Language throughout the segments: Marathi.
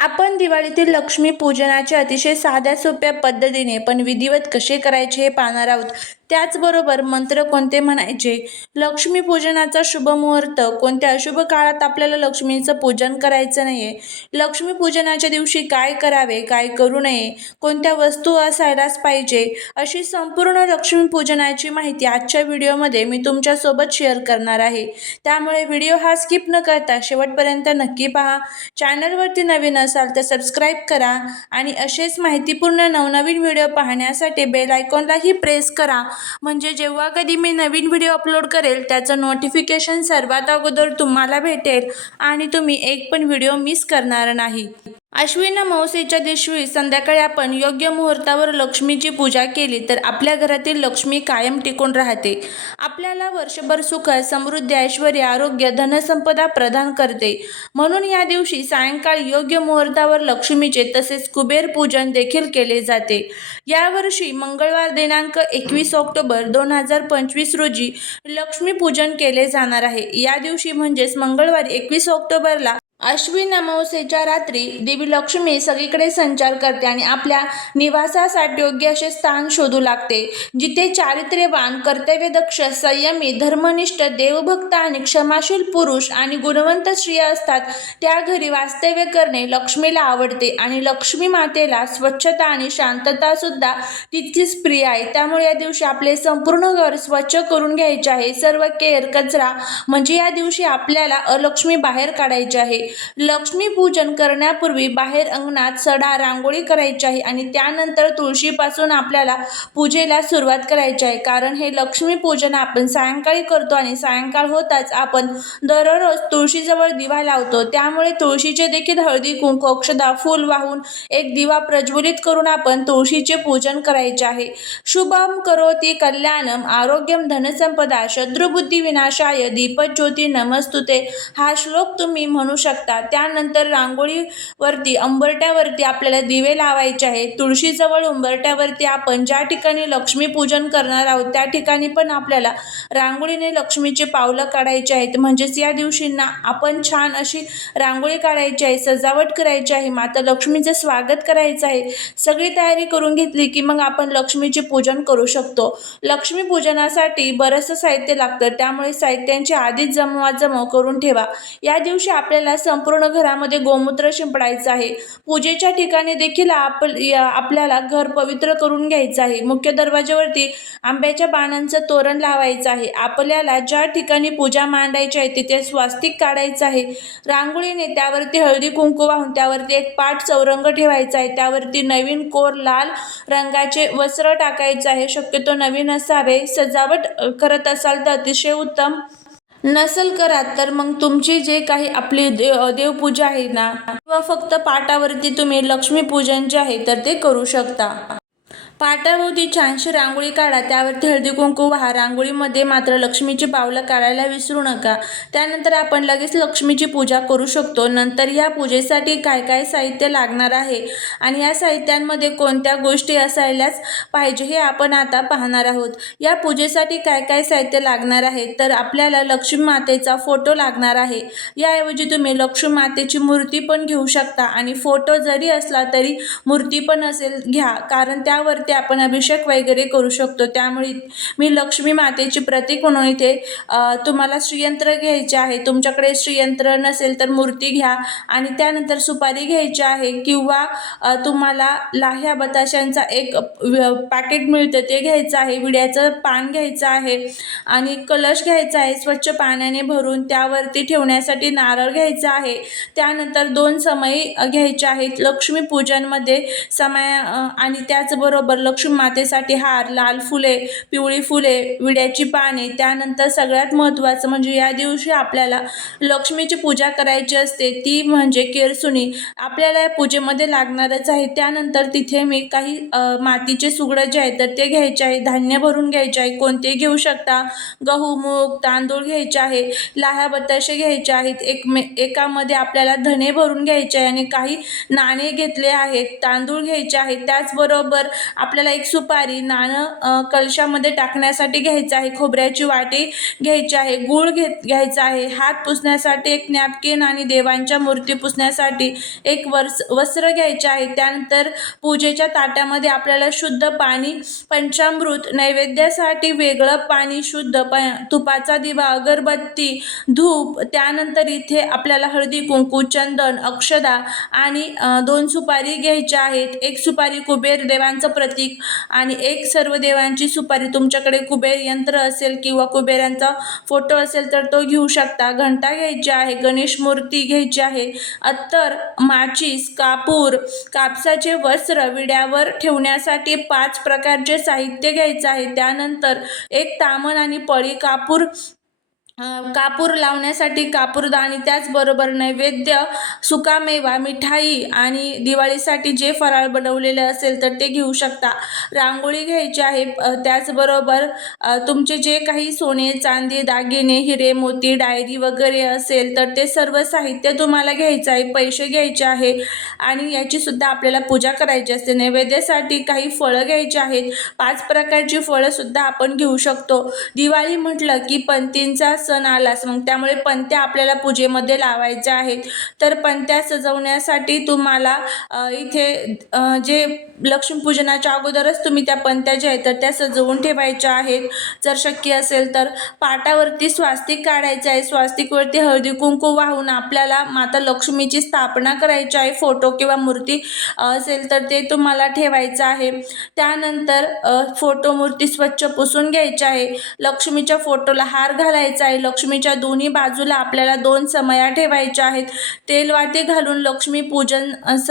आपण दिवाळीतील लक्ष्मी पूजनाचे अतिशय साध्या सोप्या पद्धतीने पण विधिवत कसे करायचे हे पाहणार आहोत. त्याचबरोबर मंत्र कोणते म्हणायचे? लक्ष्मी पूजनाचा शुभ मुहूर्त कोणत्या? अशुभ काळात आपल्याला लक्ष्मीचं पूजन करायचं नाही आहे लक्ष्मी पूजनाच्या दिवशी काय करावे? काय करू नये? कोणत्या वस्तू असायलाच पाहिजे? अशी संपूर्ण लक्ष्मी पूजनाची माहिती आजच्या व्हिडिओमध्ये मी तुमच्यासोबत शेअर करणार आहे. त्यामुळे व्हिडिओ हा स्किप न करता शेवटपर्यंत नक्की पहा. चॅनलवरती नवीन असाल तर सबस्क्राईब करा आणि असेच माहितीपूर्ण नवनवीन व्हिडिओ पाहण्यासाठी बेल आयकॉनलाही प्रेस करा. म्हणजे जेव्हा कधी मी नवीन व्हिडिओ अपलोड करेल त्याचं नोटिफिकेशन सर्वात अगोदर तुम्हाला भेटेल आणि तुम्ही एक पण व्हिडिओ मिस करणार नाही. अश्विन अमावस्येच्या दिवशी संध्याकाळी आपण योग्य मुहूर्तावर लक्ष्मीची पूजा केली तर आपल्या घरातील लक्ष्मी कायम टिकून राहते. आपल्याला वर्षभर सुख समृद्धी ऐश्वर आरोग्य धनसंपदा प्रदान करते. म्हणून या दिवशी सायंकाळी योग्य मुहूर्तावर लक्ष्मीचे तसेच कुबेर पूजन देखील केले जाते. यावर्षी मंगळवार दिनांक एकवीस ऑक्टोबर दोन हजार पंचवीस रोजी लक्ष्मीपूजन केले जाणार आहे. या दिवशी म्हणजेच मंगळवारी एकवीस ऑक्टोबरला अश्विन अमावस्येच्या रात्री देवी लक्ष्मी सगळीकडे संचार करते आणि आपल्या निवासासाठी योग्य असे स्थान शोधू लागते जिथे चारित्र्यवान कर्तव्यदक्ष संयमी धर्मनिष्ठ देवभक्त आणि क्षमाशील पुरुष आणि गुणवंत स्त्रिया असतात त्या घरी वास्तव्य करणे लक्ष्मीला आवडते आणि लक्ष्मी मातेला स्वच्छता आणि शांतता सुद्धा तितकीच प्रिय आहे. त्यामुळे या दिवशी आपले संपूर्ण घर स्वच्छ करून घ्यायचे आहे. सर्व केअर कचरा म्हणजे या दिवशी आपल्याला अलक्ष्मी बाहेर काढायची आहे. लक्ष्मी पूजन करण्यापूर्वी बाहेर अंगणात सडा रांगोळी करायची आहे आणि त्यानंतर तुळशीपासून आपल्याला पूजेला सुरुवात करायची आहे. कारण हे लक्ष्मी पूजन आपण सायंकाळी करतो आणि सायंकाळ होताच आपण दररोज तुळशीजवळ दिवा लावतो. त्यामुळे तुळशीचे देखील हळदी कुंकू अक्षदा फूल वाहून एक दिवा प्रज्वलित करून आपण तुळशीचे पूजन करायचे आहे. शुभम करोती कल्याणम आरोग्यम धनसंपदा शत्रुबुद्धी विनाशाय दीपज्योती नमस्तुते. हा श्लोक तुम्ही म्हणू शकता. त्यानंतर रांगोळीवरती अंबरट्यावरती आपल्याला दिवे लावायचे आहे तुळशीजवळ उंबरट्यावरती आपण ज्या ठिकाणी लक्ष्मीपूजन करणार आहोत त्या ठिकाणी पण आपल्याला रांगोळीने लक्ष्मीचे पावलं काढायचे आहेत. म्हणजेच या दिवशींना आपण छान अशी रांगोळी काढायची आहे सजावट करायची आहे. माता लक्ष्मीचं स्वागत करायचं आहे. सगळी तयारी करून घेतली की मग आपण लक्ष्मीचे पूजन करू शकतो. लक्ष्मी पूजनासाठी बरंचसं साहित्य लागतं. त्यामुळे साहित्यांची आधीच जमवाजमव करून ठेवा. या दिवशी आपल्याला संपूर्ण घरामध्ये गोमूत्र शिंपडायचं आहे. पूजेच्या ठिकाणी देखील आप या- आपल्याला घर पवित्र करून घ्यायचं आहे. मुख्य दरवाज्यावरती आंब्याच्या पानांचं तोरण लावायचं आहे. आपल्याला ज्या ठिकाणी पूजा मांडायची आहे तिथे स्वास्तिक काढायचं आहे. रांगोळीने त्यावरती हळदी कुंकू वाहून त्यावरती एक पाठ चौरंग ठेवायचा आहे. त्यावरती नवीन कोर लाल रंगाचे वस्त्र टाकायचं आहे. शक्यतो नवीन असावे. सजावट करत असाल तर अतिशय उत्तम नसल करा तर मग तुमची जे काही आपली देव देवपूजा आहे ना किंवा फक्त पाटावरती तुम्ही लक्ष्मीपूजन जे आहे तर ते करू शकता. पाटाभोवती छानशी रांगोळी काढा त्यावरती हळदी कुंकू व्हा रांगोळीमध्ये मात्र लक्ष्मीची पावलं काढायला विसरू नका. त्यानंतर आपण लगेच लक्ष्मीची पूजा करू शकतो. नंतर या पूजेसाठी काय काय साहित्य लागणार आहे आणि या साहित्यांमध्ये कोणत्या गोष्टी असायलाच पाहिजे हे आपण आता पाहणार आहोत. या पूजेसाठी काय काय साहित्य लागणार आहे? तर आपल्याला लक्ष्मी मातेचा फोटो लागणार आहे. याऐवजी तुम्ही लक्ष्मी मातेची मूर्ती पण घेऊ शकता आणि फोटो जरी असला तरी मूर्ती पण असेल घ्या. कारण त्यावरती आपण अभिषेक वगैरे करू शकतो. त्यामुळे मी लक्ष्मी मातेची प्रतीक म्हणून इथे तुम्हाला श्रीयंत्र घ्यायचे आहे. तुमच्याकडे श्रीयंत्र नसेल तर मूर्ती घ्या. आणि त्यानंतर सुपारी घ्यायची आहे किंवा तुम्हाला लाह्या बताशांचा एक पॅकेट मिळतं. ते घ्यायचं आहे. विड्याचं पान घ्यायचं आहे. आणि कलश घ्यायचा आहे. स्वच्छ पाण्याने भरून त्यावरती ठेवण्यासाठी नारळ घ्यायचा आहे. त्यानंतर दोन समयी घ्यायचे आहेत. लक्ष्मीपूजनमध्ये समय आणि त्याचबरोबर लक्ष्मी मातेसाठी हार लाल फुले पिवळी फुले विड्याची पाने त्यानंतर सगळ्यात महत्त्वाचं म्हणजे या दिवशी आपल्याला लक्ष्मीची पूजा करायची असते. ती म्हणजे केरसुणी आपल्याला या पूजेमध्ये लागणारच आहे. त्यानंतर तिथे मी काही मातीचे सुगडं जे आहेत तर ते घ्यायचे आहे. धान्य भरून घ्यायचे आहे. कोणते घेऊ शकता. गहू मूग तांदूळ घ्यायचे आहे. लाह्या बताशे घ्यायचे आहेत. एक मे एकामध्ये आपल्याला धणे भरून घ्यायचे आहे आणि काही नाणे घेतले आहेत. तांदूळ घ्यायचे आहेत त्याचबरोबर आप आपल्याला एक सुपारी नाणं कलशामध्ये टाकण्यासाठी घ्यायचं आहे. खोबऱ्याची वाटी घ्यायची आहे. गूळ घेत घ्यायचा आहे. हात पुसण्यासाठी एक नॅपकिन आणि देवांच्या मूर्ती पुसण्यासाठी एक वर्स वस्त्र घ्यायचे आहे. त्यानंतर पूजेच्या ताटामध्ये आपल्याला शुद्ध पाणी पंचामृत नैवेद्यासाठी वेगळं पाणी शुद्ध प तुपाचा दिवा अगरबत्ती धूप त्यानंतर इथे आपल्याला हळदी कुंकू चंदन अक्षदा आणि दोन सुपारी घ्यायच्या आहेत. एक सुपारी कुबेर देवांचं प्र प्रतीक. आणि एक सर्व देवांची सुपारी. तुमच्याकडे कुबेर यंत्र असेल किंवा कुबेरांचा फोटो असेल तर तो घेऊ शकता. घंटा घ्यायची आहे गणेश मूर्ती घ्यायची आहे. अत्तर माचीस कापूर कापसाचे वस्त्र विड्यावर ठेवण्यासाठी पाच प्रकारचे साहित्य घ्यायचं आहे. त्यानंतर एक तामण आणि पळी कापूर कापूर लावण्यासाठी कापूरदाणी त्याचबरोबर नैवेद्य सुकामेवा मिठाई आणि दिवाळीसाठी जे फराळ बनवलेले असेल तर ते घेऊ शकता. रांगोळी घ्यायची आहे त्याचबरोबर तुमचे जे काही सोने चांदी दागिने हिरे मोती डायरी वगैरे असेल तर ते सर्व साहित्य तुम्हाला घ्यायचं आहे पैसे घ्यायचे आहे आणि याची सुद्धा आपल्याला पूजा करायची असते. नैवेद्यासाठी काही फळं घ्यायची आहेत पाच प्रकारची फळंसुद्धा आपण घेऊ शकतो. दिवाळी म्हटलं की पंतींचा सण आलाच मग त्यामुळे पंत्या आपल्याला पूजेमध्ये लावायच्या आहेत. तर पंत्या सजवण्यासाठी तुम्हाला इथे जे लक्ष्मीपूजनाच्या अगोदरच तुम्ही त्या पंत्या ज्या आहेत तर त्या सजवून ठेवायच्या आहेत. जर शक्य असेल तर पाटावरती स्वास्तिक काढायचं आहे. स्वास्तिकवरती हळदी कुंकू वाहून आपल्याला माता लक्ष्मीची स्थापना करायची आहे. फोटो किंवा मूर्ती असेल तर ते तुम्हाला ठेवायचं आहे. त्यानंतर फोटो मूर्ती स्वच्छ पुसून घ्यायची आहे. लक्ष्मीच्या फोटोला हार घालायचा आहे. लक्ष्मीच्या दोन्ही बाजूला आपल्याला दोन समया ठेवायच्या आहेत. तेलवाती घालून लक्ष्मी पूजन स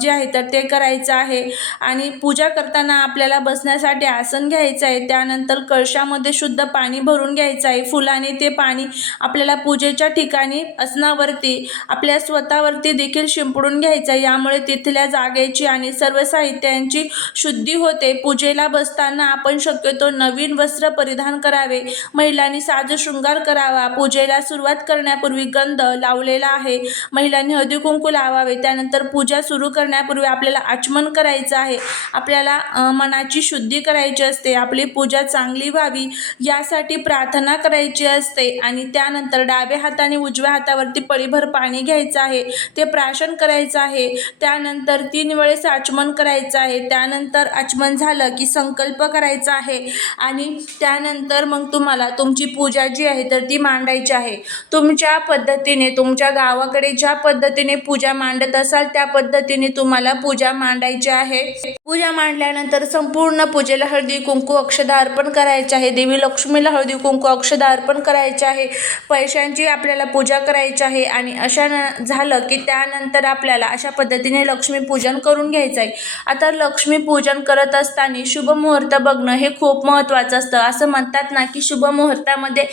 जे आहे तर ते करायचं आहे. आणि पूजा करताना आपल्याला बसण्यासाठी आसन घ्यायचं आहे. त्यानंतर कळशामध्ये शुद्ध पाणी भरून घ्यायचं आहे. फुलाने ते पाणी आपल्याला पूजेच्या ठिकाणी असनावरती आपल्या स्वतःवरती देखील शिंपडून घ्यायचं आहे. यामुळे तिथल्या जागेची आणि सर्व साहित्यांची शुद्धी होते. पूजेला बसताना आपण शक्यतो नवीन वस्त्र परिधान करावे. महिलांनी साज शृंगार करावा. पूजेला सुरुवात करण्यापूर्वी गंध लावलेला आहे. महिलांनी हळदी कुंकू लावावे. त्यानंतर पूजा सुरू करण्यापूर्वी आपल्याला आचमन करायचं आहे. आपल्याला मनाची शुद्धी करायची असते. आपली पूजा चांगली व्हावी यासाठी प्रार्थना करायची असते. आणि त्यानंतर डाव्या हाताने उजव्या हातावरती पळीभर पाणी घ्यायचं आहे. ते प्राशन करायचं आहे. त्यानंतर तीन वेळेस आचमन करायचं आहे. त्यानंतर आचमन झालं की संकल्प करायचा आहे. आणि त्यानंतर मग तुम्हाला तुमची पूजा जी आहे तर ती मांडायची आहे. तुमच्या पद्धतीने तुमच्या गावाकडे ज्या पद्धतीने पूजा मांडत असाल त्या पद्धतीने तुम्हाला पूजा मांडायची आहे. पूजा मांडल्यानंतर संपूर्ण पूजेला हळदी कुंकू अक्षदा अर्पण करायचे आहे. देवी लक्ष्मीला हळदी कुंकू अक्षदा अर्पण करायचे आहे. पैशांची आपल्याला पूजा करायची आहे आणि अशा झालं की त्यानंतर आपल्याला अशा पद्धतीने लक्ष्मी पूजन करून घ्यायचं आहे. आता लक्ष्मी पूजन करत असताना शुभ मुहूर्त बघणं हे खूप महत्त्वाचं असतं. असं म्हणतात ना की शुभ मुहूर्तामध्ये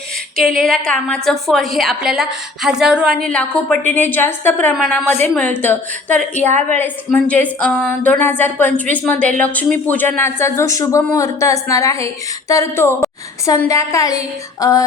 केलेल्या कामाचं फळ हे आपल्याला हजारो आणि लाखो पटीने जास्त प्रमाणामध्ये मिळतं. तर यावेळेस म्हणजेच दोन हजार पंचवीसमध्ये लक्ष्मीपूजनाचा जो शुभ मुहूर्त असणार आहे तर तो संध्याकाळी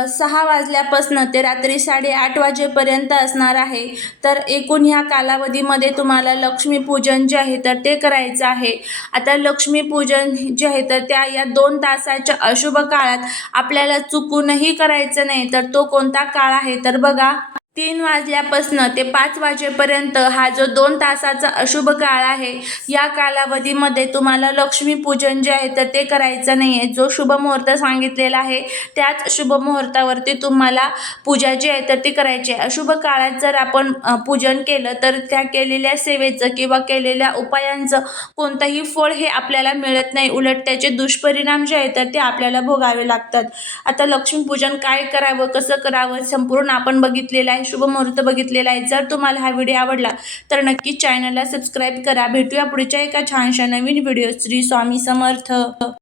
सहा वाजल्यापासून ते रात्री साडेआठ वाजेपर्यंत असणार आहे. तर एकूण ह्या कालावधीमध्ये तुम्हाला लक्ष्मीपूजन जे आहे तर ते करायचं आहे. आता लक्ष्मीपूजन जे आहे तर त्या या दोन तासाच्या अशुभ काळात आपल्याला चुकूनही करायचं नाही. तर तो कोणता काळ आहे? तर बघा तीन वाजल्यापासून ते पाच वाजेपर्यंत हा जो दोन तासाचा अशुभ काळ आहे या कालावधीमध्ये तुम्हाला लक्ष्मीपूजन जे आहे तर ते करायचं नाही आहे जो शुभ मुहूर्त सांगितलेला आहे त्याच शुभ मुहूर्तावरती तुम्हाला पूजा जी आहे तर ती करायची आहे. अशुभ काळात जर आपण पूजन केलं तर त्या केलेल्या सेवेचं किंवा केलेल्या उपायांचं कोणतंही फळ हे आपल्याला मिळत नाही. उलट त्याचे दुष्परिणाम जे आहेत तर ते आपल्याला भोगावे लागतात. आता लक्ष्मीपूजन काय करावं कसं करावं संपूर्ण आपण बघितलेलं आहे. शुभ मुहूर्त बघितलेला आहे. जर तुम्हाला हा व्हिडिओ आवडला तर नक्कीच चॅनलला सबस्क्राईब करा. भेटूया पुढच्या एका छानशा नवीन व्हिडिओ श्री स्वामी समर्थ.